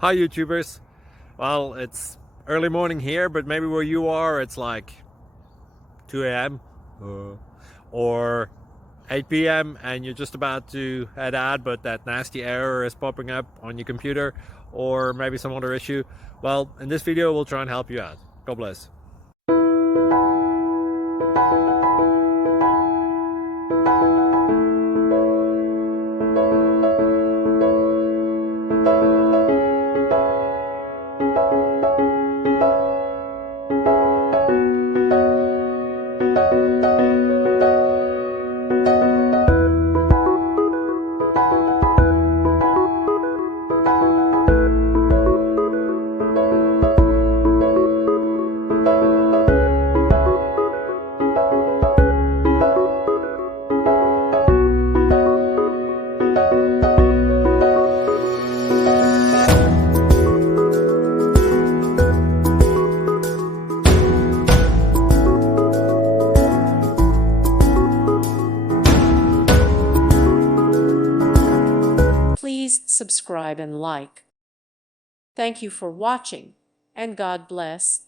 Hi YouTubers. Well, it's early morning here, but maybe where you are it's like 2 a.m. or 8 p.m. and you're just about to head out, but that nasty error is popping up on your computer, or maybe some other issue. Well, in this video we'll try and help you out. God bless. Please subscribe and like. Thank you for watching, and God bless.